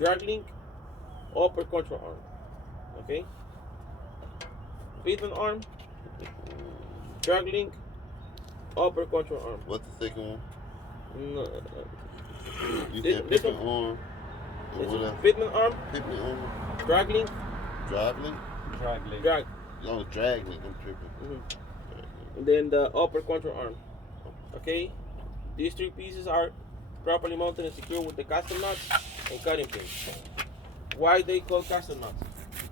drag link, upper control arm. Okay. Fitment arm, drag link, upper control arm. What's the second one? No, You said this fitment one. arm. And It's what else? fitment arm, Fitment arm. drag link, Drag link. Drag link. drag. Oh, drag link. I'm tripping. And then the upper control arm. Okay. These three pieces are properly mounted and secured with the custom nuts and cutting pins. Why they call custom nuts?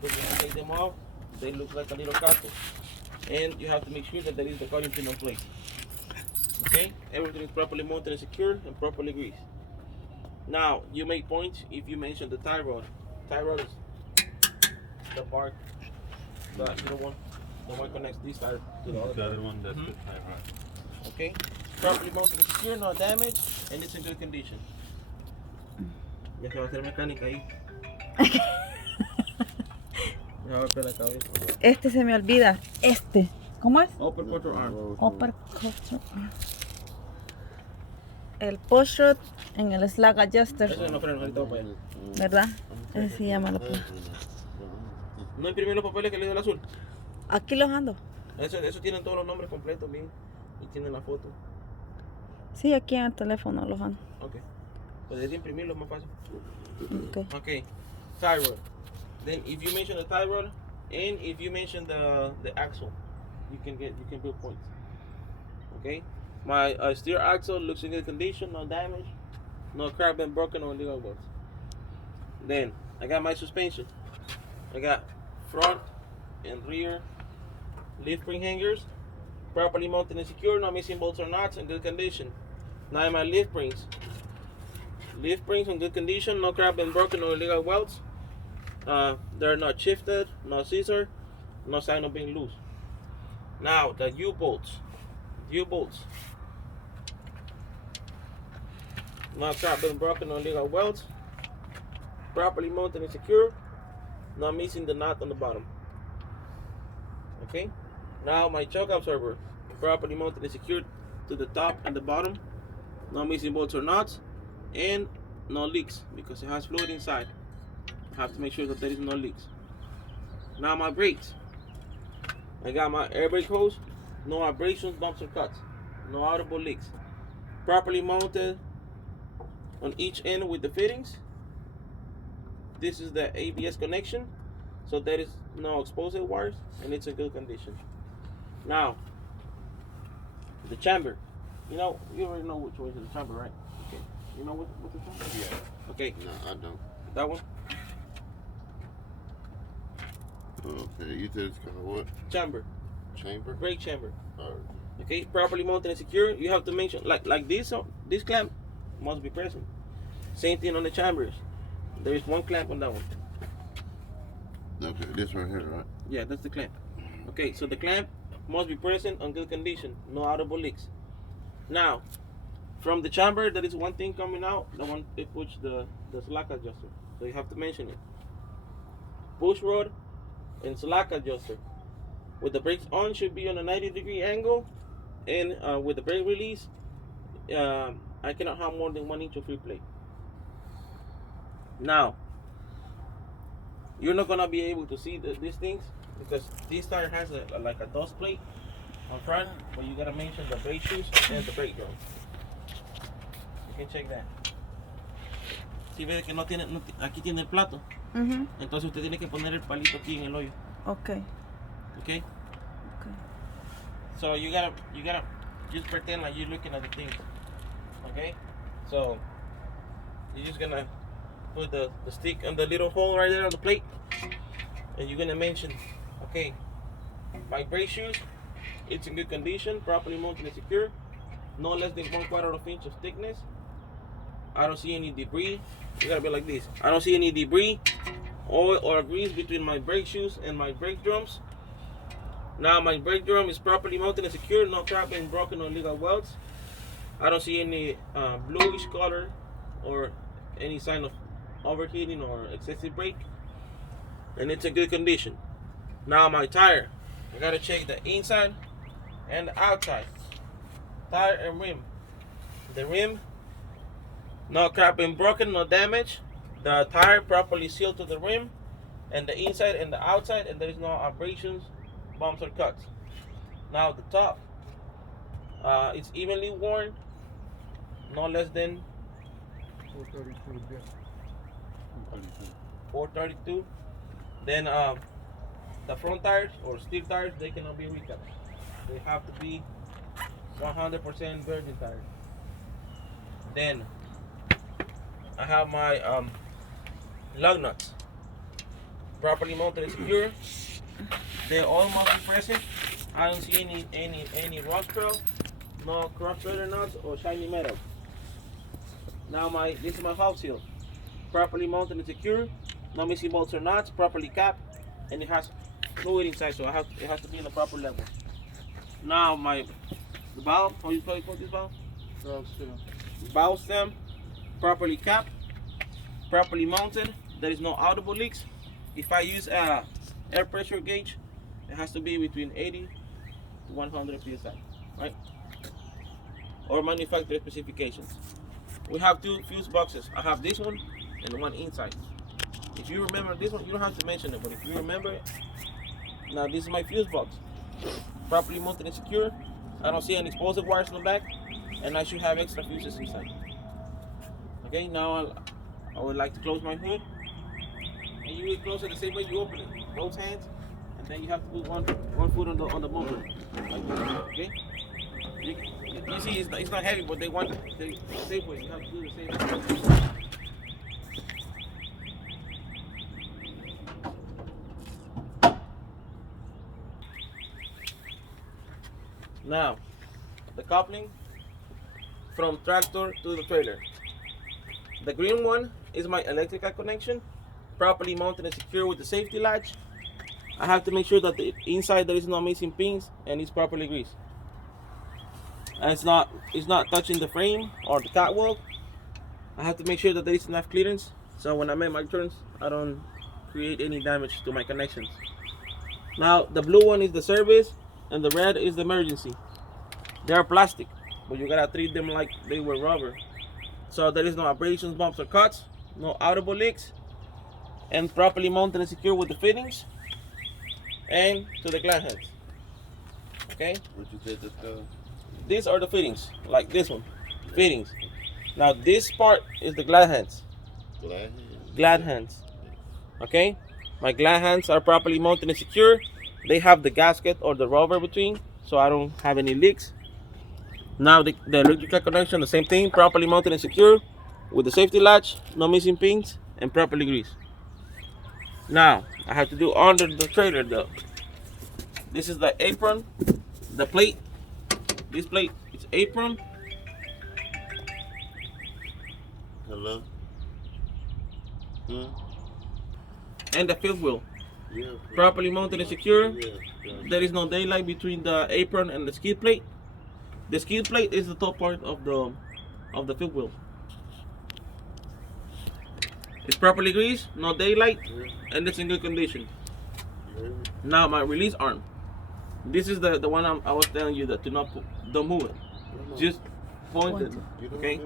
Because when you take them off, they look like a little custom. And you have to make sure that there is the cutting pin in place. Okay? Everything is properly mounted and secured and properly greased. Now, you make points if you mention the tie rod. Tie rod is the part that you don't want. The one connects this tire to the other one, that's the tie rod. Okay? Properly mounted and secure, no damage, and it's in good condition. Ya se va a hacer mecánica ahí. Ya va a pegar la cabeza. Este se me olvida. Este. ¿Cómo es? Upper control arm. Upper control arm. El push rod en el slack adjuster. Eso no freno, ahorita va para allá. ¿Verdad? Ese se llama la push. ¿No imprimí los papeles que le dio el azul? Aquí los ando. Eso tienen todos los nombres completos bien. Y tienen la foto. Sí, aquí en el teléfono los ando. Ok. Pues es de imprimirlo es más fácil. Okay. Okay. Tie rod. Then if you mention the tie rod and if you mention the axle, you can build points. Okay. My steer axle looks in good condition, no damage, no crack been broken or illegal bolts. Then I got my suspension. I got front and rear leaf spring hangers, properly mounted and secure, no missing bolts or nuts, in good condition. Now my leaf springs. Leaf springs in good condition, no crack been broken or illegal welds. They're not shifted, no scissor, no sign of being loose. Now the U-bolts. No crack been broken or illegal welds. Properly mounted and secure, not missing the nut on the bottom. Okay. Now my choke absorber, properly mounted and secured to the top and the bottom, no missing bolts or nuts, and no leaks because it has fluid inside. I have to make sure that there is no leaks. Now my brakes. I got my air brake hose, no abrasions, bumps or cuts, no audible leaks. Properly mounted on each end with the fittings. This is the ABS connection, so there is no exposed wires and it's in good condition. Now, the chamber. You already know which way is the chamber, right? Okay. You know what's the chamber? Yeah. Okay. No, I don't. That one? Okay, you said it's called what? Chamber. Chamber? Brake chamber. Alright. Okay, properly mounted and secure. You have to mention like this clamp must be present. Same thing on the chambers. There is one clamp on that one. Okay, this right here, right? Yeah, that's the clamp. Okay, so the clamp must be present on good condition, no audible leaks. Now, from the chamber, there is one thing coming out, the one it puts the slack adjuster. So you have to mention it. Push rod and slack adjuster. With the brakes on, should be on a 90-degree angle, and with the brake release, I cannot have more than 1 inch of free play. Now, you're not gonna be able to see these things because this tire has like a dust plate on front, but you gotta mention the brake shoes and the brake drum. You can check that. Si ve que aquí tiene el plato, entonces usted tiene que poner el palito aquí en el hoyo. Okay. Okay. Okay. So you gotta just pretend like you're looking at the things. Okay. So you're just gonna put the stick on the little hole right there on the plate, and you're gonna mention, okay, my brake shoes, it's in good condition, properly mounted and secure, no less than 1/4 inch of thickness. I don't see any debris. You gotta be like this. I don't see any debris, oil or grease between my brake shoes and my brake drums. Now my brake drum is properly mounted and secure, no crack being broken or illegal welds. I don't see any bluish color or any sign of overheating or excessive brake, and it's in good condition. Now my tire, I gotta check the inside and the outside. Tire and rim. The rim, no crack been broken, no damage, The tire properly sealed to the rim, and the inside and the outside, and there is no abrasions, bumps, or cuts. Now the top, it's evenly worn, no less than 432. Then the front tires or steel tires, they cannot be recapped. They have to be 100% virgin tires. Then I have my lug nuts properly mounted and secure. They all must be present. I don't see any rust trail, no cross threader nuts or shiny metal. Now this is my valve seal, properly mounted and secure. No missing bolts or nuts, properly capped, and it has fluid inside, so it has to be in the proper level. Now the valve, how you call this valve? Valve stem, properly capped, properly mounted. There is no audible leaks. If I use a air pressure gauge, it has to be between 80 to 100 psi, right? Or manufacturer specifications. We have two fuse boxes. I have this one and one inside. If you remember this one, you don't have to mention it, but if you remember it, now this is my fuse box, properly mounted and secure. I don't see any explosive wires in the back, and I should have extra fuses inside. Okay, now I would like to close my hood, and you will close it the same way you open it, both hands, and then you have to put one foot on the motor, like this. Okay. You see, it's not heavy, but the same way. You have to do the same way. Now, the coupling from tractor to the trailer. The green one is my electrical connection, properly mounted and secure with the safety latch. I have to make sure that the inside there is no missing pins and it's properly greased. And it's not touching the frame or the catwalk. I have to make sure that there is enough clearance, so when I make my turns, I don't create any damage to my connections. Now, the blue one is the service, and the red is the emergency. They are plastic, but you gotta treat them like they were rubber. So there is no abrasions, bumps, or cuts, no audible leaks, and properly mounted and secure with the fittings and to the glad heads. Okay? What you said this color? These are the fittings, like this one, fittings. Now this part is the glad hands. Glad hands. Okay? My glad hands are properly mounted and secure. They have the gasket or the rubber between, so I don't have any leaks. Now the electrical connection, the same thing, properly mounted and secure with the safety latch, no missing pins, and properly greased. Now I have to do under the trailer though. This is the apron, the plate. This plate is apron. Hello? And the fifth wheel. Yeah. Properly mounted and secure. Yeah. There is no daylight between the apron and the skid plate. The skid plate is the top part of the fifth wheel. It's properly greased, no daylight, and it's in good condition. Now my release arm. This is the one I was telling you that don't move it. Just point it. Okay.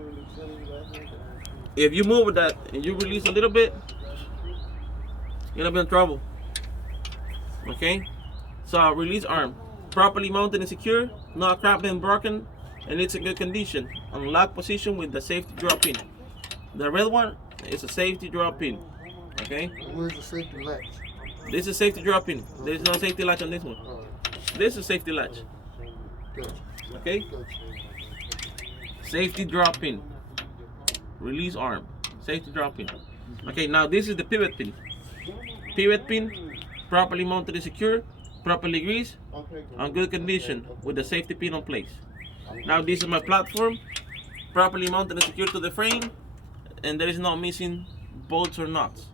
If you move that and you release a little bit, you're gonna be in trouble. Okay. So release arm, properly mounted and secure, no crack been broken, and it's in good condition. On lock position with the safety drop pin. The red one is a safety drop pin. Okay. Where's the safety latch? This is safety drop pin. There is no safety latch on this one. This is safety latch. Okay. Safety drop pin. Release arm. Safety drop pin. Okay. Now this is the pivot pin. Pivot pin, properly mounted and secure, properly greased, on good condition with the safety pin on place. Now this is my platform, properly mounted and secured to the frame, and there is no missing bolts or nuts.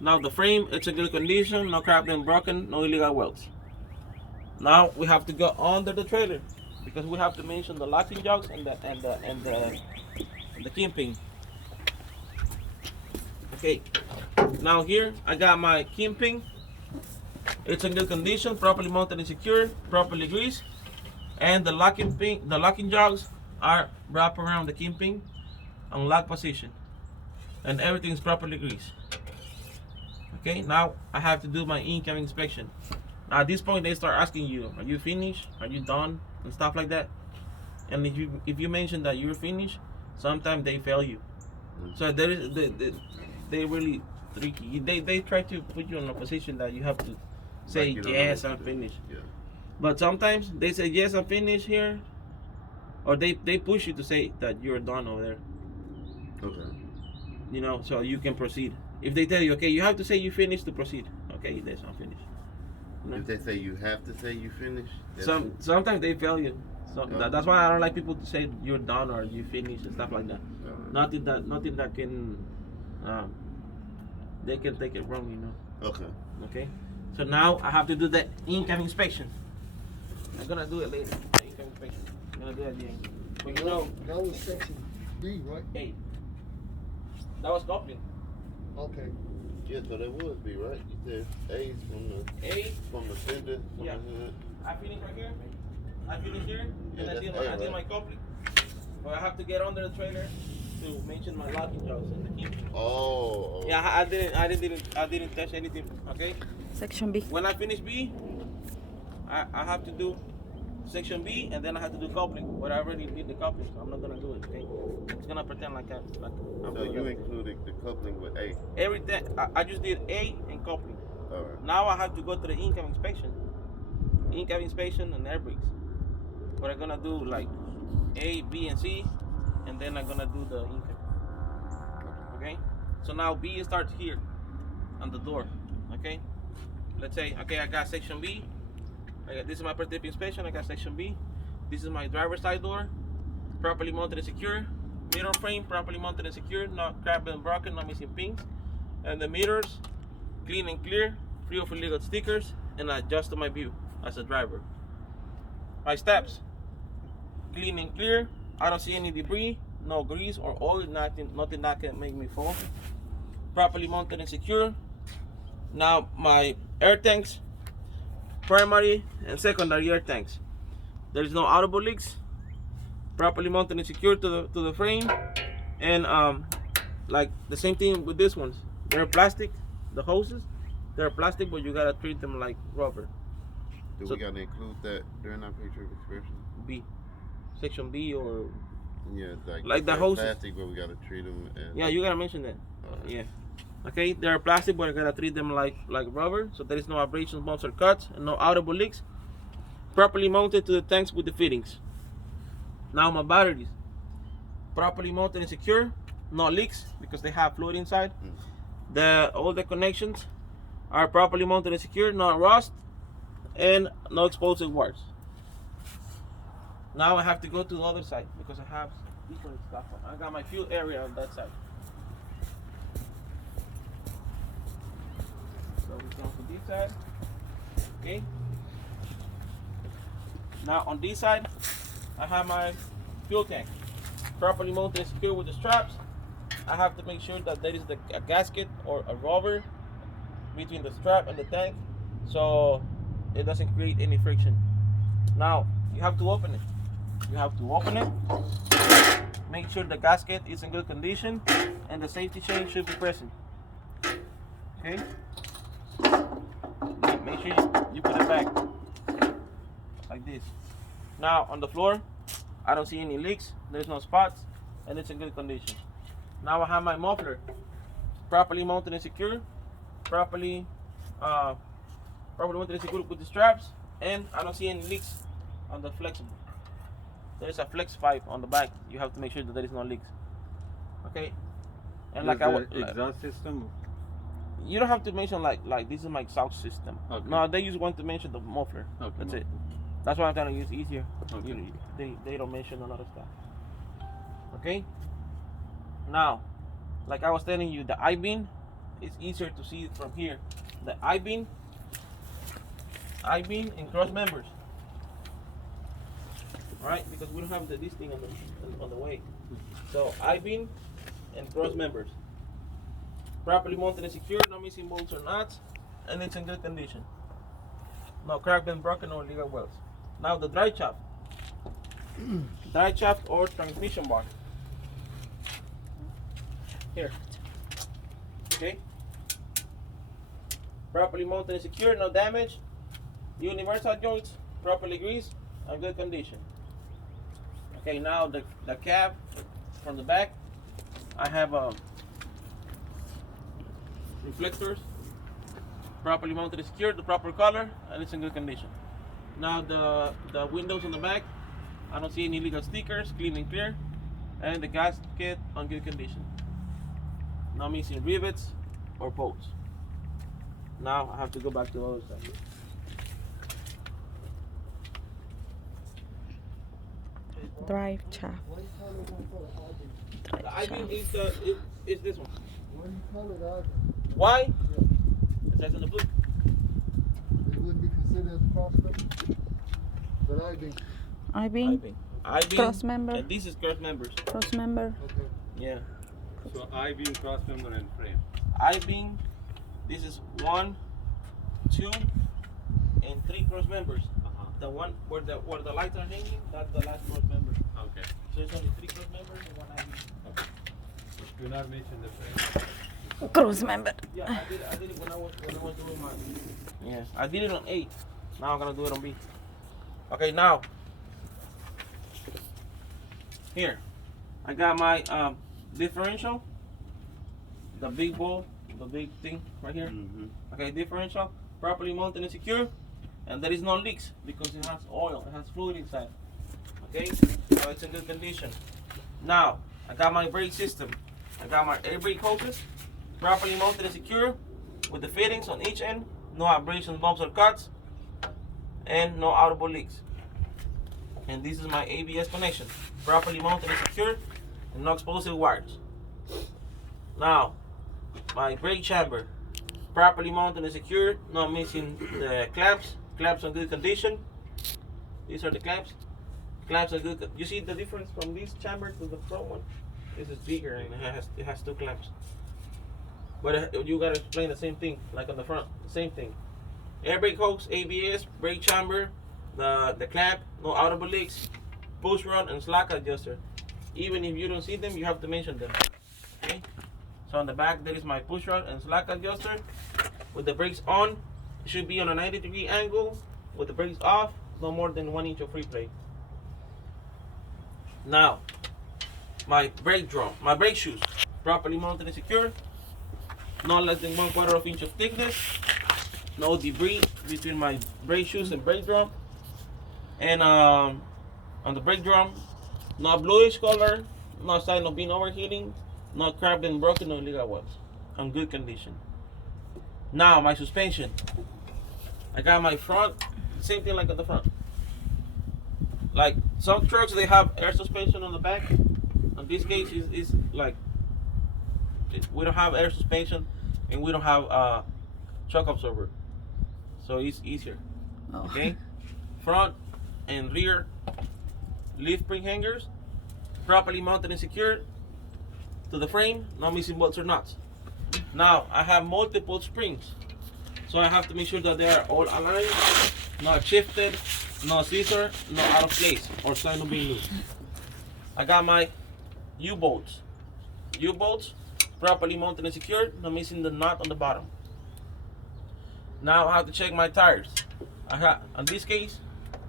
Now the frame, it's in good condition, no crack been broken, no illegal welds. Now we have to go under the trailer because we have to mention the locking jogs and the kimping. Okay. Now here I got my kimping. It's in good condition, properly mounted and secured, properly greased, and the locking jogs are wrapped around the kimping on lock position. and everything's properly greased. Okay, now I have to do my incoming inspection. Now at this point they start asking you, are you finished? Are you done? And stuff like that. And if you mention that you're finished, sometimes they fail you. So there is they really tricky. They try to put you in a position that you have to say Like yes, I'm finished. Yeah. But sometimes they say yes, I'm finished here, or they push you to say that you're done over there. Okay. You know, so you can proceed. If they tell you, okay, you have to say you finished to proceed. Okay, that's not finished. You know? If they say you have to say you finished, Sometimes they fail you. So that's why I don't like people to say you're done or you finished and stuff like that. Nothing that can they can take it wrong, you know. Okay. Okay. So now I have to do the income inspection. I'm gonna do it later. The income inspection. I'm gonna do it at the end. But you know, That was section B, right? hey, that was coupling. Okay. Yeah, so that would be right. You said A's from the fender. From Yeah. the hood. I finish right here. I finish here, Yeah, and I that's did A, my right? coupling. But I have to get under the trailer to mention my locking jaws and the key. Oh. Yeah, I didn't touch anything. Okay. Section B. When I finish B, I have to do section B, and then I have to do coupling. But I already did the coupling, so I'm not gonna do it. Okay. It's gonna pretend like I'm So doing you it. included the coupling with A. Everything. I just did A and coupling. All right. Now I have to go to the income inspection. Income inspection and air brakes. But I'm gonna do like A, B, and C, and then I'm gonna do the income. Okay? So now B starts here on the door. Okay? Let's say, okay, I got section B. This is my per-tip inspection. I got section B. This is my driver's side door. Properly mounted and secure. Mirror frame properly mounted and secure. Not cracked and broken, not missing pins. And the mirrors clean and clear, free of illegal stickers, and adjust to my view as a driver. My steps, clean and clear. I don't see any debris, no grease or oil, nothing that can make me fall. Properly mounted and secure. Now my air tanks, primary and secondary air tanks. There is no audible leaks. Properly mounted and secured to the frame, and like the same thing with this ones. They're plastic. The hoses, they're plastic, but you gotta treat them like rubber. Do So- we gotta include that during our picture of expression? B, section B, or Yeah, Like the they're hoses? plastic, but we gotta treat them as. yeah, you gotta mention that. Alright. Yeah. Okay, they're plastic, but I gotta treat them like rubber, so there is no abrasions, bumps, or cuts, and no audible leaks. Properly mounted to the tanks with the fittings. Now my batteries, properly mounted and secure, no leaks because they have fluid inside. All the connections are properly mounted and secure, no rust, and no explosive wires. Now I have to go to the other side because I have different stuff. I got my fuel area on that side. So we come to this side. Okay. Now on this side, I have my fuel tank properly mounted and secure with the straps. I have to make sure that there is a gasket or a rubber between the strap and the tank, so it doesn't create any friction. Now you have to open it. You have to open it. Make sure the gasket is in good condition, and the safety chain should be present. Okay. Make sure you put it back like this. Now on the floor, I don't see any leaks. There's no spots, and it's in good condition. Now I have my muffler properly mounted and secure, properly mounted and secure with the straps, and I don't see any leaks on the flexible. There is a flex pipe on the back. You have to make sure that there is no leaks. Okay, and like exhaust system. you don't have to mention like this is my exhaust system. Okay. No, they just want to mention the muffler. Okay, That's it. muffler. That's why I'm trying to use easier. Okay. They don't mention a lot of stuff. Okay. Now, like I was telling you, the I-beam is easier to see from here. The I-beam and cross members. Right? Because we don't have this thing on the way. So I-beam and cross members. Properly mounted and secured, no missing bolts or nuts, and it's in good condition. No crack, been broken, or illegal welds. Now the dry shaft. Dry shaft or transmission bar. Here. Okay. Properly mounted and secure, no damage. Universal joints, properly greased, and good condition. Okay, now the cab from the back, I have reflectors, properly mounted and secured, the proper color, and it's in good condition. Now the windows on the back, I don't see any illegal stickers, clean and clear, and the gasket on good condition. Not missing rivets or bolts. Now I have to go back to the other side. Drive shaft. Why you call it one for the The Drive I-beam shaft. is this one. Why do you call it I-beam? Why? Yeah. It says in the blue. It wouldn't be considered as a cross member? But I-beam. I-beam. I-beam. Cross member. And this is cross members. Cross member. Okay. Yeah. So I-beam, cross member, and frame. I-beam. This is 1, 2, and 3 cross members. The one where the lights are hanging, that's the last cross member. Okay. So it's only 3 cross members and 1 I-beam. Do not mention the frame. Cross member. Yeah, I did it when I was doing my. Yeah, I did it on A. Now I'm gonna do it on B. Okay, now here I got my differential, the big ball, the big thing right here. Okay, differential, properly mounted and secure, and there is no leaks because it has oil, it has fluid inside. Okay, so it's in good condition. Now I got my brake system. I got my air brake hoses, properly mounted and secure, with the fittings on each end, no abrasions, bumps or cuts, and no audible leaks. And this is my ABS connection, properly mounted and secure, and no explosive wires. Now, my brake chamber, properly mounted and secure, not missing the clamps in good condition. These are the clamps are good. You see the difference from this chamber to the front one? This is bigger and it has 2 clamps. But you gotta explain the same thing, like on the front, same thing. Air brake hose, ABS, brake chamber, the clamp, no audible leaks, push rod and slack adjuster. Even if you don't see them, you have to mention them. Okay. So on the back there is my push rod and slack adjuster. With the brakes on, it should be on a 90-degree angle. With the brakes off, no more than 1 inch of free play. Now, my brake drum, my brake shoes, properly mounted and secure, no less than 1/4 inch of thickness, no debris between my brake shoes and brake drum, and on the brake drum, no bluish color, no sign of being overheating, no cracked and broken, no illegal welds, in good condition. Now my suspension, I got my front, same thing like at the front. Like some trucks, they have air suspension on the back. In this case, is like we don't have air suspension, and we don't have shock absorber, so it's easier. Oh. Okay, front and rear leaf spring hangers, properly mounted and secured to the frame, not missing bolts or nuts. Now I have multiple springs, so I have to make sure that they are all aligned, not shifted, no scissor, no out of place or sign of being loose. I got my U-bolts, properly mounted and secured, not missing the nut on the bottom. Now I have to check my tires. In this case,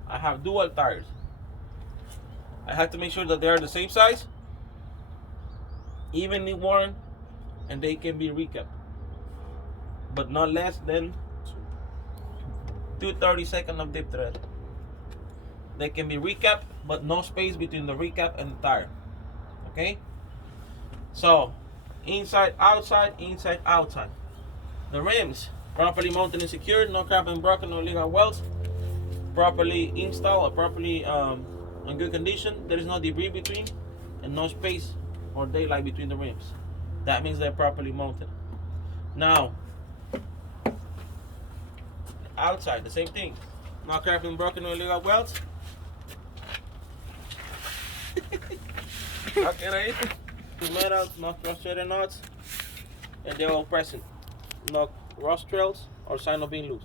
I have dual tires. I have to make sure that they are the same size, evenly worn, and they can be recapped, but not less than 2/32 of dip thread. They can be recapped, but no space between the recap and the tire. Okay? So, inside, outside, inside, outside. The rims, properly mounted and secured, no cracked and broken, no illegal welds. Properly installed, or properly in good condition. There is no debris between, and no space or daylight between the rims. That means they're properly mounted. Now, outside, the same thing. No cracked and broken, no illegal welds. Okay, right? Metal, no frustrated nuts, and they're all present. No rust trails or sign of being loose.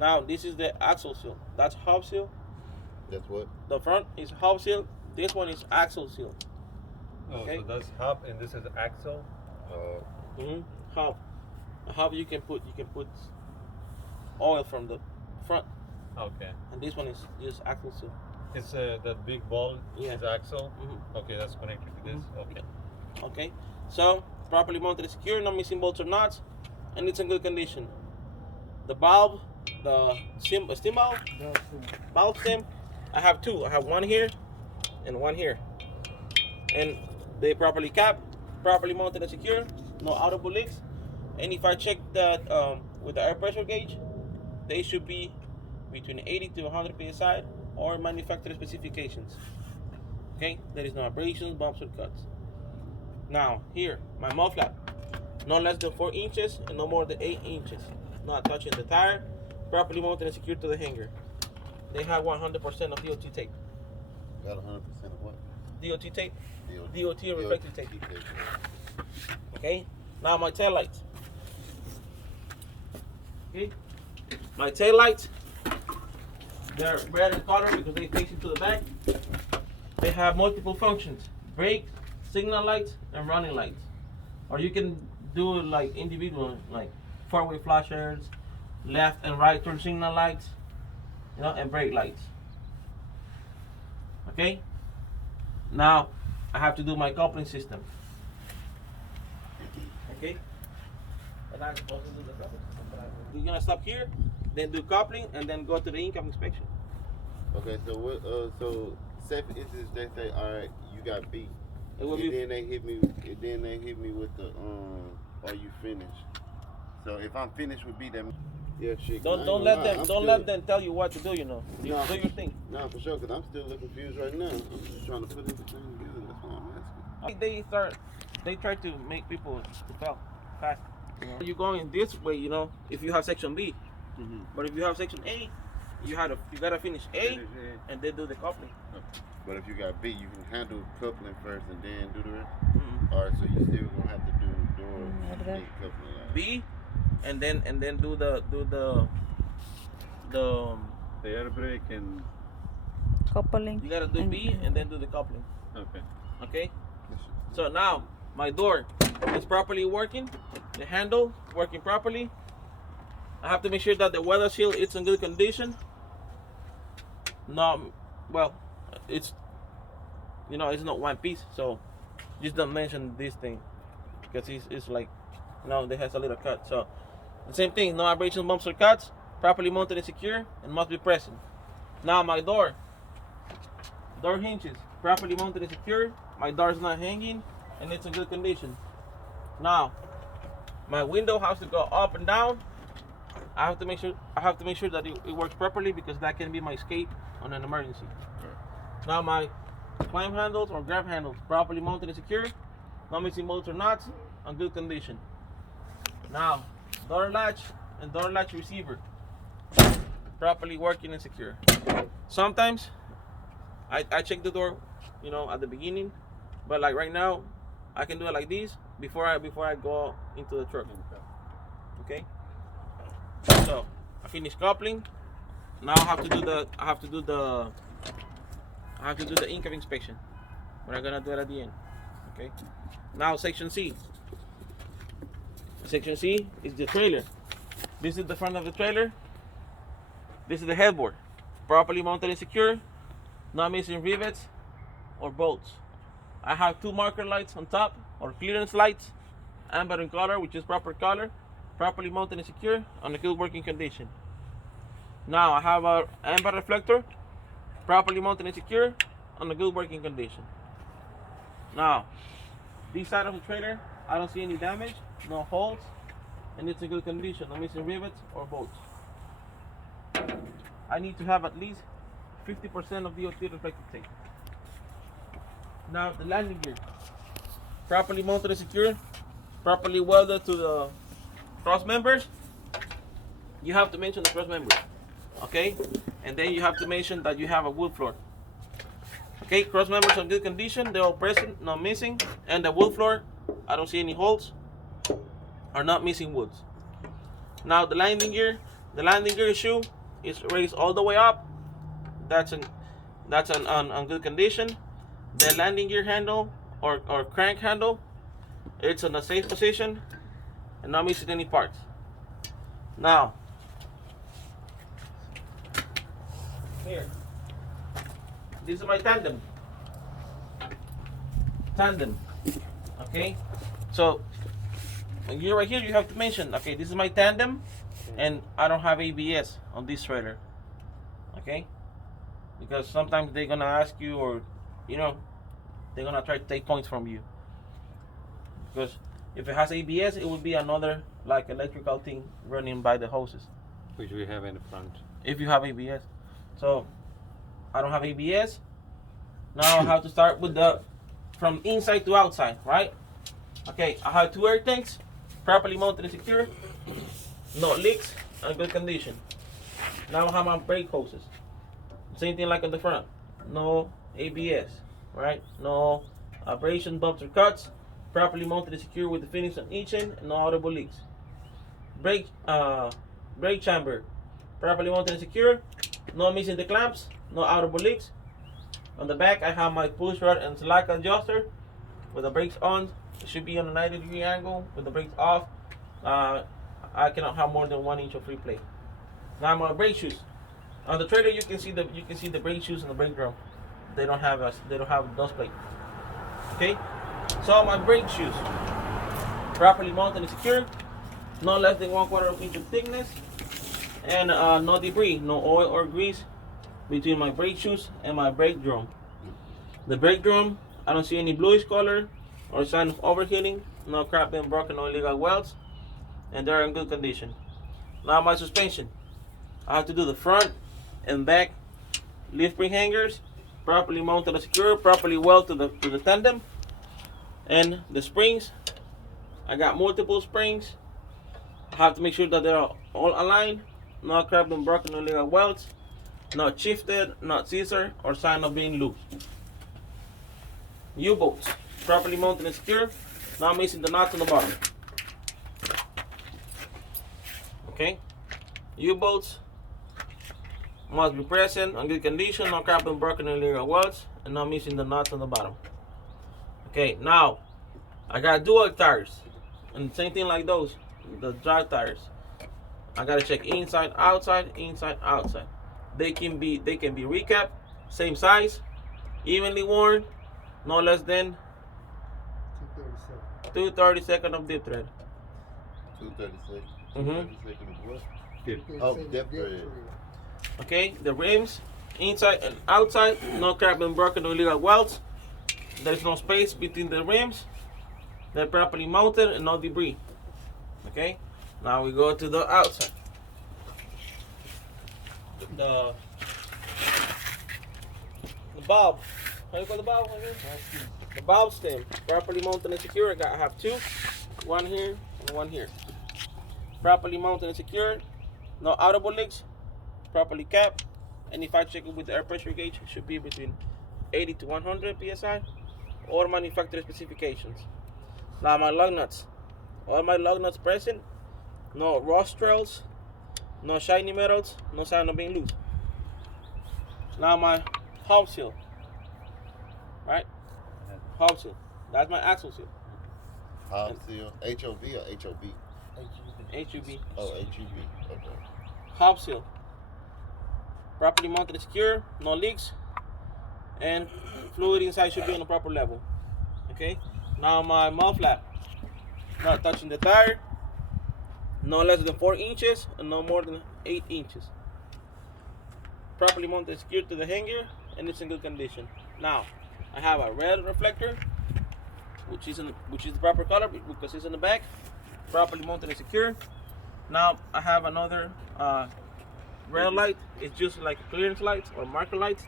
Now, this is the axle seal. That's hub seal. That's what? The front is hub seal. This one is axle seal. Oh, Okay. so that's hub and this is axle. Mm-hmm. hub you can put oil from the front, Okay. and this one is just axle seal. It's the big ball Yeah. is axle. Mhm. Okay, that's connected to this. Okay. Okay, so properly mounted and secure, no missing bolts or nuts, and it's in good condition. The valve, the steam valve, valve stem, I have two. I have one here and one here, and they properly capped, properly mounted and secure, no audible leaks. And if I check that with the air pressure gauge, they should be between 80 to 100 psi or manufacturer specifications. Okay, there is no abrasions, bumps, or cuts. Now here, my mud flap, no less than 4 inches and no more than 8 inches. Not touching the tire, properly mounted and secured to the hanger. They have 100% of DOT tape. Got 100% of what? DOT tape, DOT DOT reflective tape. Okay, now my tail lights. Okay, my tail lights, they're red in color because they face into the back. They have multiple functions: brake, signal lights, and running lights. Or you can do it like individual, like four-way flashers, left and right turn signal lights, you know, and brake lights. Okay. Now I have to do my coupling system. Okay. And I'm supposed to do the coupling system. You're gonna stop here, then do coupling, and then go to the income inspection. Okay, so what? So say for instance they say, all right, you got B, It will and be then they hit me. Then they hit me with the are you finished? So if I'm finished with B, then yeah, shit. don't let them tell you what to do. You know, you No. do your thing. Nah, for sure, cause I'm still looking confused right now. I'm just trying to put everything together. That's why I'm asking. They try to make people fail fast. You know? You're going this way, you know, if you have section B. Mm-hmm. But if you have section A, you gotta finish A and then do the coupling. But if you got B, you can handle coupling first and then do the rest. Mm-mm. All right, so you still gonna have to do door Okay. B coupling. B, and then do the The air brake and Coupling. you gotta do B and then do the coupling. okay. Okay. So now my door is properly working, the handle working properly. I have to make sure that the weather seal is in good condition. No, well, it's it's not one piece, so just don't mention this thing because it's like there has a little cut. So the same thing, no abrasions, bumps, or cuts. Properly mounted and secure, and must be present. Now my door hinges properly mounted and secure. My door is not hanging, and it's in good condition. Now my window has to go up and down. I have to make sure that it works properly because that can be my escape on an emergency. Now my climb handles or grab handles properly mounted and secure, no missing bolts or nuts, in good condition. Now door latch and door latch receiver properly working and secure. Sometimes I check the door, at the beginning, but like right now, I can do it like this before I go into the truck. Okay. So I finish coupling. Now I have to do the income inspection. But I'm gonna do it at the end. Okay. Now section C. Section C is the trailer. This is the front of the trailer. This is the headboard. Properly mounted and secure. Not missing rivets or bolts. I have 2 marker lights on top, or clearance lights, amber in color, which is proper color, properly mounted and secure, on a good working condition. Now I have a amber reflector, properly mounted and secure, on a good working condition. Now, this side of the trailer, I don't see any damage, no holes, and it's in good condition, no missing rivets or bolts. I need to have at least 50% of DOT reflective tape. Now the landing gear, properly mounted and secure, properly welded to the cross members. You have to mention the cross members, okay? And then you have to mention that you have a wood floor. Okay, cross members are in good condition, they're all present, not missing, and the wood floor, I don't see any holes, are not missing woods. Now the landing gear shoe is raised all the way up. That's on good condition. The landing gear handle or crank handle, it's in a safe position. and not missing any parts. Now, here, this is my Tandem. Okay, so when you're right here, you have to mention, okay, this is my Tandem, and I don't have ABS on this trailer. Okay, because sometimes they're gonna ask you, or they're gonna try to take points from you. Because if it has ABS, it would be another like electrical thing running by the hoses. Which we have in the front. If you have ABS, so I don't have ABS. Now I have to start with the from inside to outside, right? Okay, I have 2 air tanks, properly mounted and secure, no leaks, and good condition. Now I have my brake hoses. Same thing like on the front. No ABS, right? No abrasion, bumps, or cuts. Properly mounted and secure with the finish on each end, and no audible leaks. Brake chamber, properly mounted and secure. No missing the clamps, no audible leaks. On the back, I have my push rod and slack adjuster. With the brakes on, it should be on a 90-degree angle. With the brakes off, I cannot have more than 1 inch of free play. Now my brake shoes. On the trailer, you can see the brake shoes and the brake drum. They don't have a dust plate. Okay, so my brake shoes, properly mounted and secure, no less than 1/4 inch of thickness, and no debris, no oil or grease between my brake shoes and my brake drum. The brake drum, I don't see any bluish color or sign of overheating, no crack being broken, no illegal welds, and they're in good condition. Now my suspension, I have to do the front and back leaf spring hangers, properly mounted and secure, properly welded to the tandem, and the springs. I got multiple springs. I have to make sure that they're all aligned, not cracked and broken, no illegal welds, not shifted, not scissor, or sign of being loose. U-bolts, properly mounted and secure, not missing the knots on the bottom. Okay, U-bolts must be present, in good condition, not cracked and broken, no illegal welds, and not missing the knots on the bottom. Okay, now I got dual tires, and same thing like those, the drag tires. I gotta check inside, outside, inside, outside. They can be recapped, same size, evenly worn, no less than 2/32 of dip thread. 236. Mm-hmm. 236 of what? Dip. Oh, dip thread. Okay, the rims, inside and outside, no cracked and broken, no illegal welds. There's no space between the rims. They're properly mounted and no debris. Okay, now we go to the outside. The bulb. How do you call the bulb? The bulb stem, properly mounted and secure. I have 2, one here and one here. Properly mounted and secure. No audible leaks. Properly capped. And if I check it with the air pressure gauge, it should be between 80 to 100 psi, or manufacturer specifications. Now my lug nuts. All my lug nuts present. No rust trails. No shiny metals. No sign of being loose. Now my hub seal. Right? Hub seal. That's my axle seal. Hub seal. HOV or HOB? HUB. Oh, HUB. Okay. Hub seal. Properly mounted and secure. No leaks. And fluid inside should be on the proper level. Okay? Now my mud flap. Not touching the tire. No less than 4 inches and no more than 8 inches. Properly mounted and secured to the hanger, and it's in good condition. Now, I have a red reflector, which is the proper color because it's in the back. Properly mounted and secured. Now I have another red light. It's just like clearance lights or marker lights,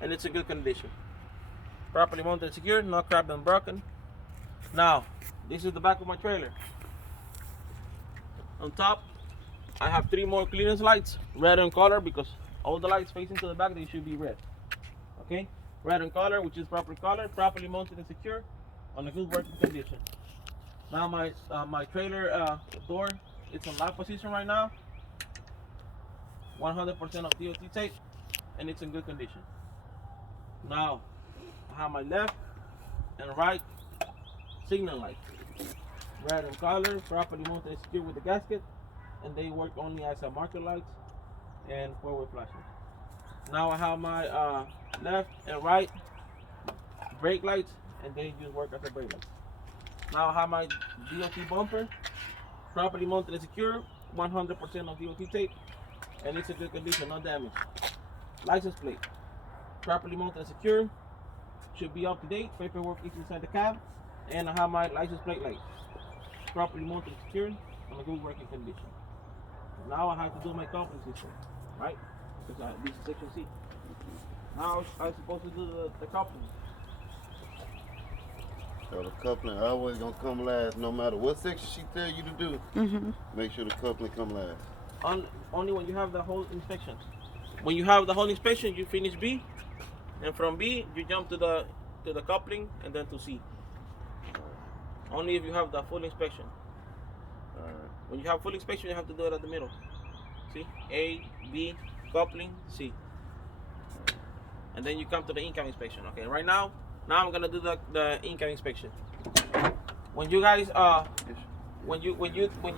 and it's in good condition. Properly mounted and secured, no cracked and broken. Now, this is the back of my trailer. On top, I have 3 more clearance lights, red in color because all the lights facing to the back, they should be red. Okay, red in color, which is proper color, properly mounted and secure, on a good working condition. Now my trailer door, it's on lock position right now. 100% of DOT tape, and it's in good condition. Now I have my left and right signal light. red in color, properly mounted and secured with the gasket, and they work only as a marker lights and forward flashers. Now I have my left and right brake lights, and they just work as a brake lights. Now I have my DOT bumper, properly mounted and secure, 100% of DOT tape, and it's in good condition, no damage. License plate, properly mounted and secure, should be up to date, paperwork is inside the cab, and I have my license plate light, properly mounted and secured, and a good working condition. Now I have to do my coupling system, right? Because this is section C. Now I'm supposed to do the coupling. So the coupling always gonna come last, no matter what section she tell you to do. Mm-hmm. Make sure the coupling come last. Only when you have the whole inspection. When you have the whole inspection, you finish B, and from B you jump to the coupling and then to C. Only if you have the full inspection. Alright. When you have full inspection, you have to do it at the middle. See, A, B, coupling, C, and then you come to the income inspection. Okay, right now I'm gonna do the income inspection. When you guys when you